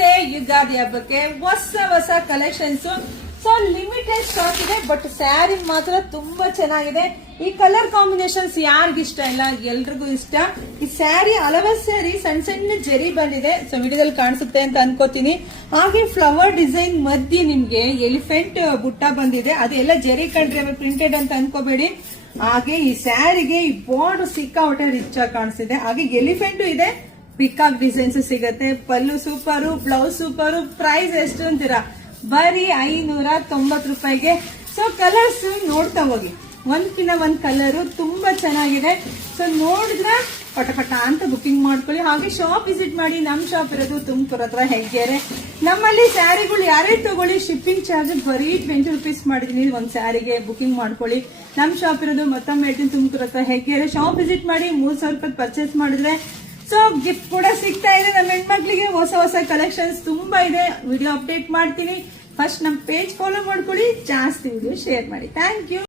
ನಮಸ್ತೆ. ಯುಗಾದಿ ಹಬ್ಬಕ್ಕೆ ಹೊಸ ಕಲೆಕ್ಷನ್ಸ್. ಸೊ ಲಿಮಿಟೆಡ್ ಸ್ಟಾಕ್ ಇದೆ, ಬಟ್ ಸ್ಯಾರಿ ಮಾತ್ರ ತುಂಬಾ ಚೆನ್ನಾಗಿದೆ. ಈ ಕಲರ್ ಕಾಂಬಿನೇಷನ್ಸ್ ಯಾರಿಗಿಷ್ಟ ಇಲ್ಲ, ಎಲ್ರಿಗೂ ಇಷ್ಟ. ಈ ಸ್ಯಾರಿ ಹಲವಾರು ಸ್ಯಾರಿ ಸಣ್ಣ ಸಣ್ಣ ಜರಿ ಬಂದಿದೆ. ಸೊ ವಿಡಿಯೋದಲ್ಲಿ ಕಾಣಿಸುತ್ತೆ ಅಂತ ಅನ್ಕೋತೀನಿ. ಹಾಗೆ ಫ್ಲವರ್ ಡಿಸೈನ್ ಮಧ್ಯೆ ನಿಮ್ಗೆ ಎಲಿಫೆಂಟ್ ಬುಟ್ಟ ಬಂದಿದೆ. ಅದೆಲ್ಲ ಜರಿ ಕಂಡ್ರೆ ಪ್ರಿಂಟೆಡ್ ಅಂತ ಅನ್ಕೋಬೇಡಿ. ಹಾಗೆ ಈ ಸ್ಯಾರಿಗೆ ಈ ಬಾರ್ಡರ್ ಸಿಕ್ಕಾಪಟ್ಟೆ ರಿಚ್ ಆಗಿ ಕಾಣಿಸ್ತಿದೆ. ಹಾಗೆ ಎಲಿಫೆಂಟ್ ಇದೆ, ಪಿಕಾಕ್ ಡಿಸೈನ್ಸ್ ಸಿಗತ್ತೆ. ಪಲ್ಲು ಸೂಪರು, ಬ್ಲೌಸ್ ಸೂಪರು. ಪ್ರೈಸ್ ಎಷ್ಟು ಅಂತೀರಾ? ಬರೀ 590 ರೂಪಾಯಿಗೆ. ಸೊ ಕಲರ್ಸ್ ನೋಡ್ತಾ ಹೋಗಿ, ಒಂದ್ಕಿನ್ನ ಒಂದ್ ಕಲರ್ ತುಂಬಾ ಚೆನ್ನಾಗಿದೆ. ಸೊ ನೋಡಿದ್ರೆ ಪಟ ಅಂತ ಬುಕಿಂಗ್ ಮಾಡ್ಕೊಳ್ಳಿ. ಹಾಗೆ ಶಾಪ್ ವಿಸಿಟ್ ಮಾಡಿ. ನಮ್ ಶಾಪ್ ಇರೋದು ತುಮಕೂರು ಹತ್ರ ಹೆಗ್ಗೆರೆ. ನಮ್ಮಲ್ಲಿ ಸ್ಯಾರಿಗಳು ಯಾರೇ ತಗೊಳ್ಳಿ ಶಿಪ್ಪಿಂಗ್ ಚಾರ್ಜ್ ಬರೀ 20 ರೂಪೀಸ್ ಮಾಡಿದೀನಿ ಒಂದ್ ಸ್ಯಾರಿಗೆ. ಬುಕಿಂಗ್ ಮಾಡ್ಕೊಳ್ಳಿ. ನಮ್ ಶಾಪ್ ಇರೋದು ಮತ್ತೊಮ್ಮೆ ಹೇಳ್ತೀನಿ ತುಮಕೂರು ಹತ್ರ ಹೆಗ್ಗೆರೆ. ಶಾಪ್ ವಿಸಿಟ್ ಮಾಡಿ. 3000 ರೂಪಾಯಿ ಪರ್ಚೇಸ್ ಮಾಡಿದ್ರೆ ಸೊ ಗಿಫ್ಟ್ ಕೂಡ ಸಿಗ್ತಾ ಇದೆ. ನಮ್ಮ ಹೆಣ್ಮಕ್ಳಿಗೆ ಹೊಸ ಕಲೆಕ್ಷನ್ಸ್ ತುಂಬಾ ಇದೆ. ವಿಡಿಯೋ ಅಪ್ಡೇಟ್ ಮಾಡ್ತೀನಿ. ಫಸ್ಟ್ ನಮ್ ಪೇಜ್ ಫಾಲೋ ಮಾಡ್ಕೊಳ್ಳಿ, ಜಾಸ್ತಿ ವಿಡಿಯೋ ಶೇರ್ ಮಾಡಿ. Thank you.